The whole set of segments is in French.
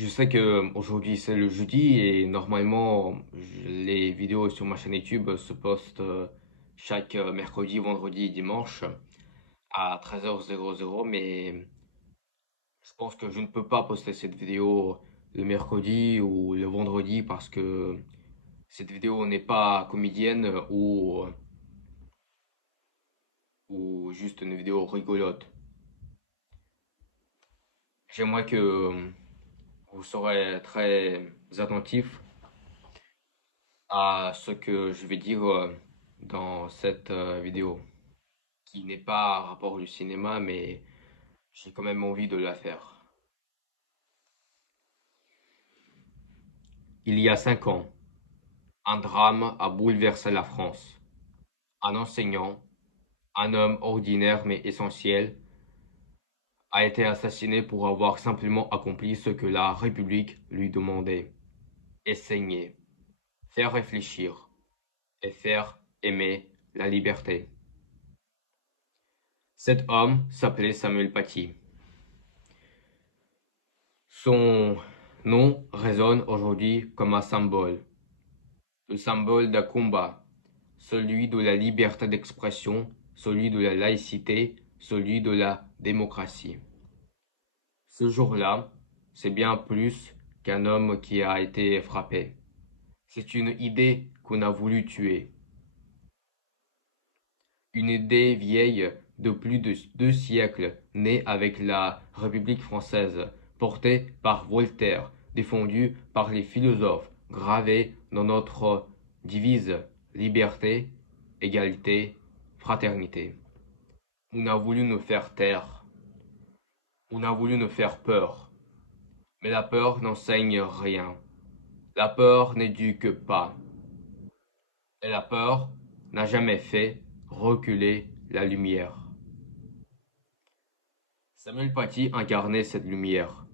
Je sais que aujourd'hui c'est le jeudi et normalement les vidéos sur ma chaîne YouTube se postent chaque mercredi, vendredi et dimanche à 13h00, mais je pense que je ne peux pas poster cette vidéo le mercredi ou le vendredi parce que cette vidéo n'est pas comédienne ou juste une vidéo rigolote. J'aimerais que vous serez très attentif à ce que je vais dire dans cette vidéo, qui n'est pas un rapport du cinéma, mais j'ai quand même envie de la faire. Il y a 5 ans, un drame a bouleversé la France. Un enseignant, un homme ordinaire mais essentiel, a été assassiné pour avoir simplement accompli ce que la République lui demandait. Enseigner, faire réfléchir et faire aimer la liberté. Cet homme s'appelait Samuel Paty. Son nom résonne aujourd'hui comme un symbole, le symbole d'un combat, celui de la liberté d'expression, celui de la laïcité, celui de la démocratie. Ce jour-là, c'est bien plus qu'un homme qui a été frappé. C'est une idée qu'on a voulu tuer. Une idée vieille de plus de 2 siècles, née avec la République française, portée par Voltaire, défendue par les philosophes, gravée dans notre devise liberté, égalité, fraternité. On a voulu nous faire taire, on a voulu nous faire peur, mais la peur n'enseigne rien. La peur n'éduque pas, et la peur n'a jamais fait reculer la lumière. Samuel Paty incarnait cette lumière.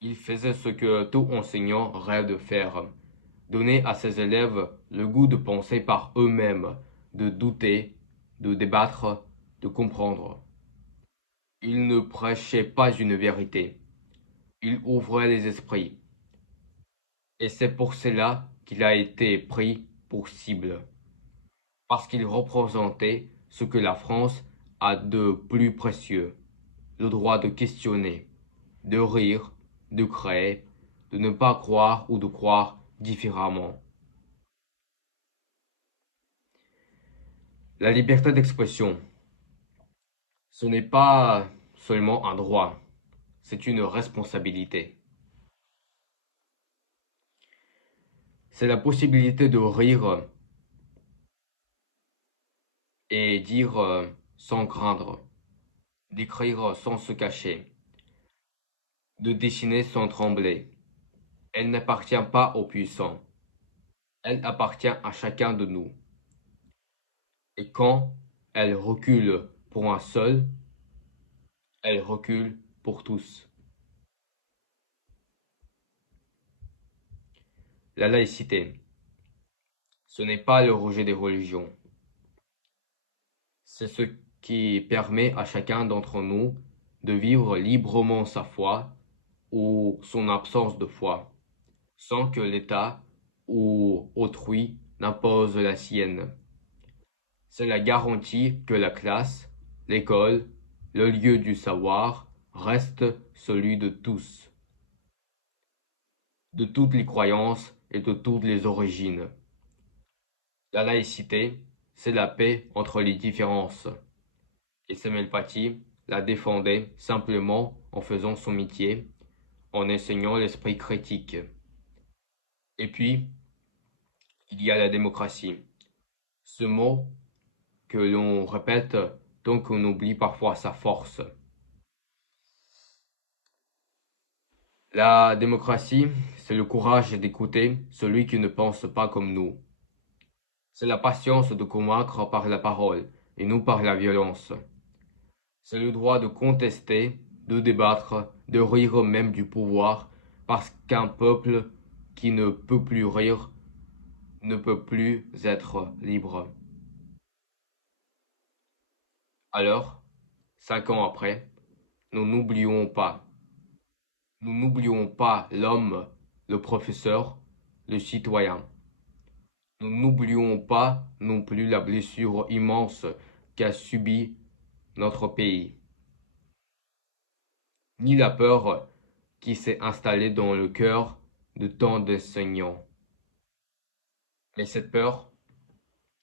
Il faisait ce que tout enseignant rêve de faire, donner à ses élèves le goût de penser par eux-mêmes, de douter, de débattre, de comprendre. Il ne prêchait pas une vérité, il ouvrait les esprits. Et c'est pour cela qu'il a été pris pour cible, parce qu'il représentait ce que la France a de plus précieux, le droit de questionner, de rire, de créer, de ne pas croire ou de croire différemment. La liberté d'expression, ce n'est pas seulement un droit, c'est une responsabilité. C'est la possibilité de rire et dire sans craindre, d'écrire sans se cacher, de dessiner sans trembler. Elle n'appartient pas aux puissants, elle appartient à chacun de nous. Et quand elle recule pour un seul, elle recule pour tous. La laïcité, ce n'est pas le rejet des religions. C'est ce qui permet à chacun d'entre nous de vivre librement sa foi ou son absence de foi, sans que l'État ou autrui n'impose la sienne. C'est la garantie que la classe, l'école, le lieu du savoir reste celui de tous, de toutes les croyances et de toutes les origines. La laïcité, c'est la paix entre les différences. Et Samuel Paty la défendait simplement en faisant son métier, en enseignant l'esprit critique. Et puis, il y a la démocratie. Ce mot que l'on répète tant qu'on oublie parfois sa force. La démocratie, c'est le courage d'écouter celui qui ne pense pas comme nous. C'est la patience de convaincre par la parole et non par la violence. C'est le droit de contester, de débattre, de rire même du pouvoir, parce qu'un peuple qui ne peut plus rire ne peut plus être libre. Alors, 5 ans après, nous n'oublions pas. Nous n'oublions pas l'homme, le professeur, le citoyen. Nous n'oublions pas non plus la blessure immense qu'a subie notre pays, ni la peur qui s'est installée dans le cœur de tant d'enseignants. Mais cette peur,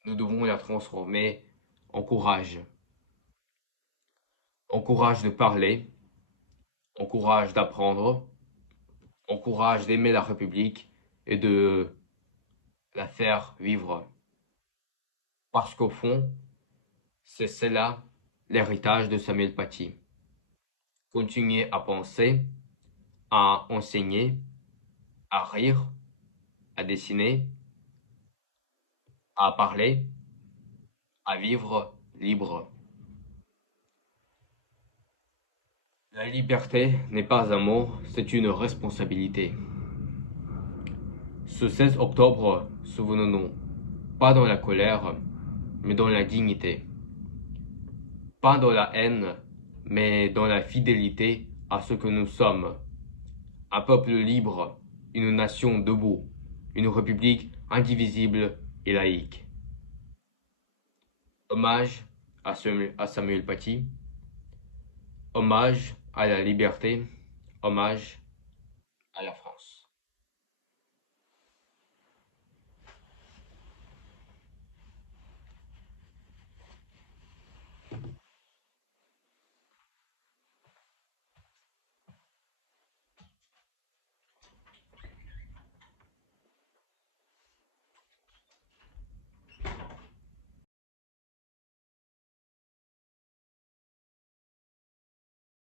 nous devons la transformer en courage. En courage de parler, en courage d'apprendre, en courage d'aimer la République et de la faire vivre. Parce qu'au fond, c'est cela l'héritage de Samuel Paty. Continuer à penser, à enseigner, à rire, à dessiner, à parler, à vivre libre. La liberté n'est pas un mot, c'est une responsabilité. Ce 16 octobre, souvenons-nous, pas dans la colère, mais dans la dignité. Pas dans la haine, mais dans la fidélité à ce que nous sommes. Un peuple libre, une nation debout, une république indivisible et laïque. Hommage à Samuel Paty, hommage à la liberté, hommage à la France.